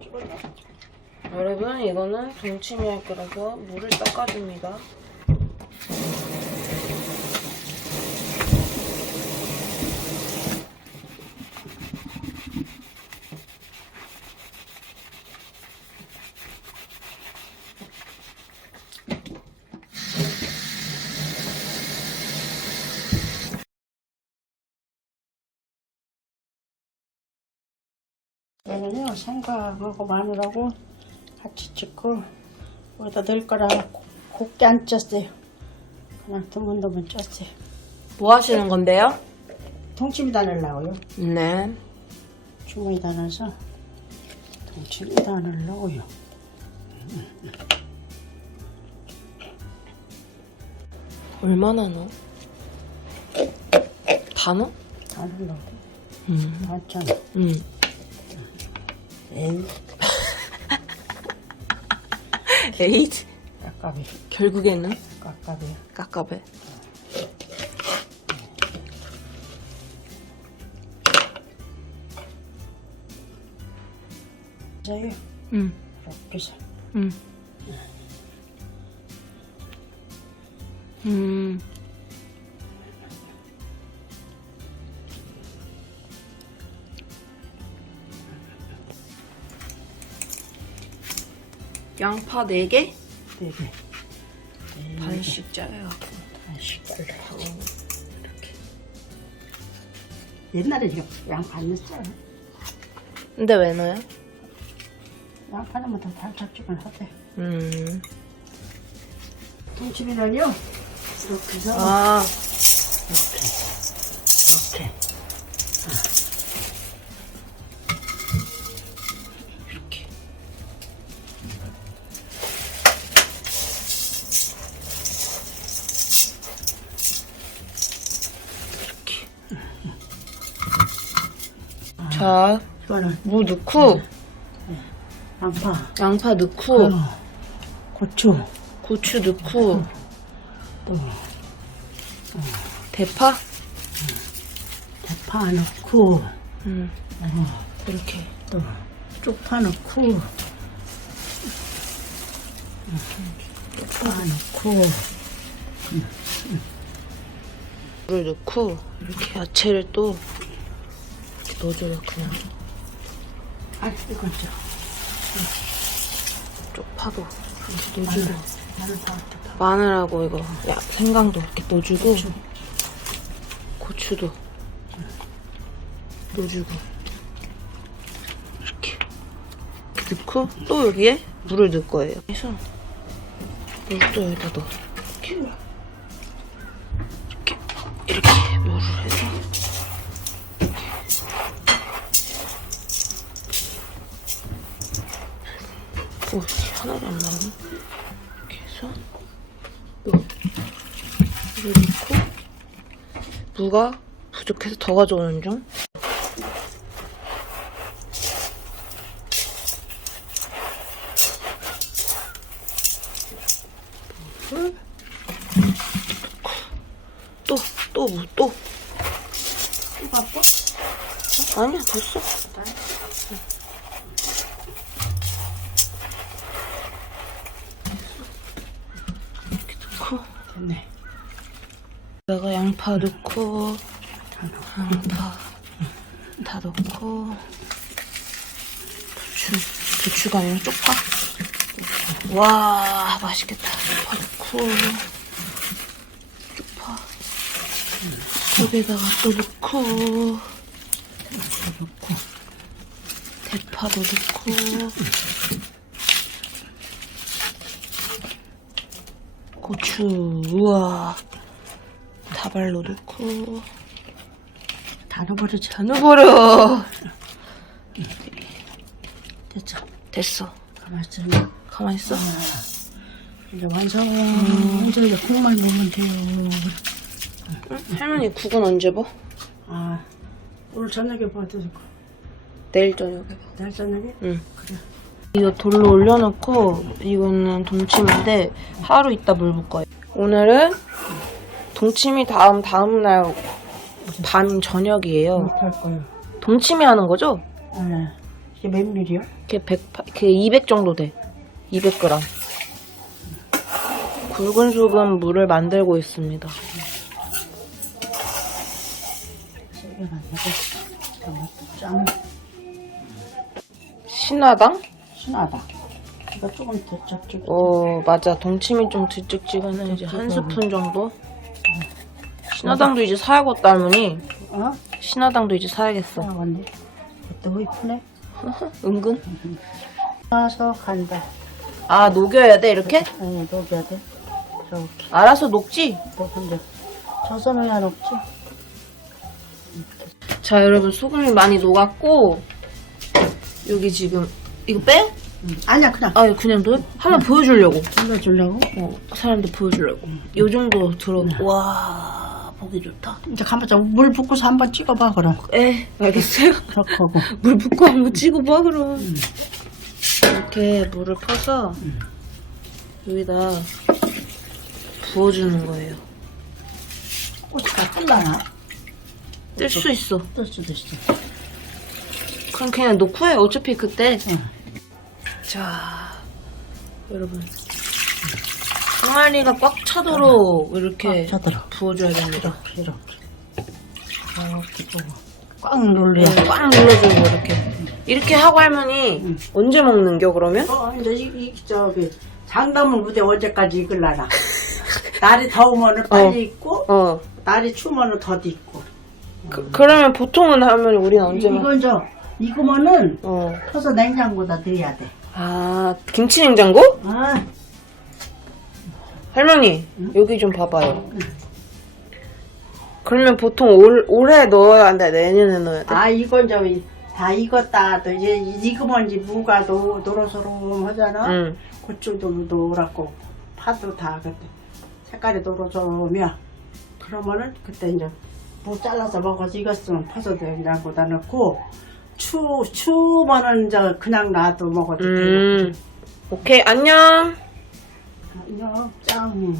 찍어줘. 여러분 이거는 동치미 할 거라서 물을 닦아줍니다. 얘는요 생강하고 마늘하고 같이 찍고 여기다 넣을 거라 고- 곱게 안 쪘어요. 그냥 드문드문 쪘어요. 뭐 하시는 건데요? 동치미다 넣으려고요. 네. 주머니다 넣어서 동치미다 넣으려고요. 얼마나 넣어? 다 넣어? 다 넣으려고. 음. 맞잖아. 음. 에이 에잇. 깝깝이 결국에는 깝깝이. 깝깝해. 저요 음. 비싸. 음. 음. 양파 4개? 되게 반씩 짜여갖고 다시 잘라고 이렇게. 옛날에 이거 양파 안 넣었어요. 근데 왜 넣어요? 양파 넣으면 더 달짝지근 하대. 음. 동치미는요 이렇게 해서 아, 이렇게 이렇게. 자, 이거는 무 넣고, 양파, 양파 넣고, 어, 고추, 고추 넣고, 또 대파? 대파 넣고 음, 어, 이렇게. 또 쪽파 넣고 쪽파 넣고 물을 넣고, 이렇게 야채를 또 넣어줘요, 그냥. 아좀 쪽파도 이렇게 넣어주고. 마늘 다 어떻게 마늘하고 이거 야, 생강도 이렇게 넣어주고 고추 도 넣어주고. 이렇게. 넣고 또 여기에 물을 넣을 거예요. 그래서 또 여기다 넣어. 이렇게. 이렇게. 이렇게 물을 해서 오 하나도 안 나오네 이렇게 해서 물, 물을 넣고 무가 부족해서 더 가져오는 중 넣고 또, 또 무, 또 바빠? 어? 아니야 됐어 이렇게 넣고 됐네. 여기다가 양파 넣고 양파 다 넣고 부추 부추가 아니라 쪽파? 와 맛있겠다. 쪽파 넣고 쪽파. 여기다가 또 넣고 대파도 넣고 고추. 우와. 다발로 넣고. 다 넣어버리자 다 넣어버려. 됐죠. 됐어. 가만히 있어 가만히 있어. 이제 완성. 이제 이제 국만 넣으면 돼요. 응? 할머니 국은 언제 봐? 아 오늘 저녁에 봐도 내일 저녁에 봐 내일 저녁에? 응. 그래 이거 돌로 올려놓고 이거는 동치미인데 하루 있다 물붓 거예요. 오늘은 동치미 다음 다음 날 밤 저녁이에요. 못할 거예요 동치미 하는 거죠? 네. 이게 몇 밀이요? 걔 100, 걔200 정도 돼. 200g. 굵은 소금 물을 만들고 있습니다. 신화당? 신하다. 이거 조금 더 짭짤. 어, 맞아. 동치미 좀 들쭉지근해. 이제 한 스푼 정도? 신화당도 이제 사야겠다, 할머니. 어? 신화당도 이제 사야겠어. 아, 언니. 또 이쁘네. 은근? 와서 간다. 아, 녹여야 돼, 이렇게? 아니, 녹여야 돼. 저렇게. 알아서 녹지? 녹은데. 젖어놓어야 녹지. 자, 여러분, 소금이 많이 녹았고, 여기 지금, 이거 빼? 응. 아니야, 그냥. 아, 그냥 둬? 한번 보여주려고. 불러주려고? 어, 사람들 보여주려고. 요 정도 들어. 와, 보기 좋다. 이제 가보자. 물 붓고서 한번 찍어봐, 그럼. 에, 알겠어요? 그렇게 하고. 물 붓고 한번 찍어봐, 그럼. 이렇게 물을 퍼서, 여기다 부어주는 거예요. 꽃이 다 뜰라나? 뜰 수 있어. 뜰 수도 있어. 그럼 그냥 놓고 해. 어차피 그때. 응. 자, 여러분. 항아리가 꽉 차도록 이렇게 꽉 차도록. 부어줘야 됩니다. 이렇게, 이렇게. 이렇게 보고. 꽉 눌러야 돼. 꽉 눌러주고 이렇게. 이렇게 하고 할머니 응. 언제 먹는겨 그러면? 어, 이제 이, 이 저기 장담을 무대 언제까지 익을라나. 날이 더우면은 빨리 익고 어. 날이 추우면은 더디 익고. 그, 그러면 보통은 하면 우리는 언제 먹? 이건 저 익으면은 어. 터서 냉장고다 넣어야 돼. 아 김치 냉장고? 아, 할머니 여기 좀 봐봐요. 그러면 보통 올 올해 넣어야 돼 내년에 넣어야 돼? 아 이건 저다 익었다. 또 이제 익으면 이제 무가 노, 노릇노릇 하잖아. 응. 고추도 노랗고 파도 다 그때 색깔이 노릇하면 그러면은 그때 이제 무 잘라서 먹어서 익었으면 퍼서 냉장고다 넣고 추 추우면은 이제 그냥 놔도 먹어도 돼. 음. 오케이 안녕. 안녕 짱.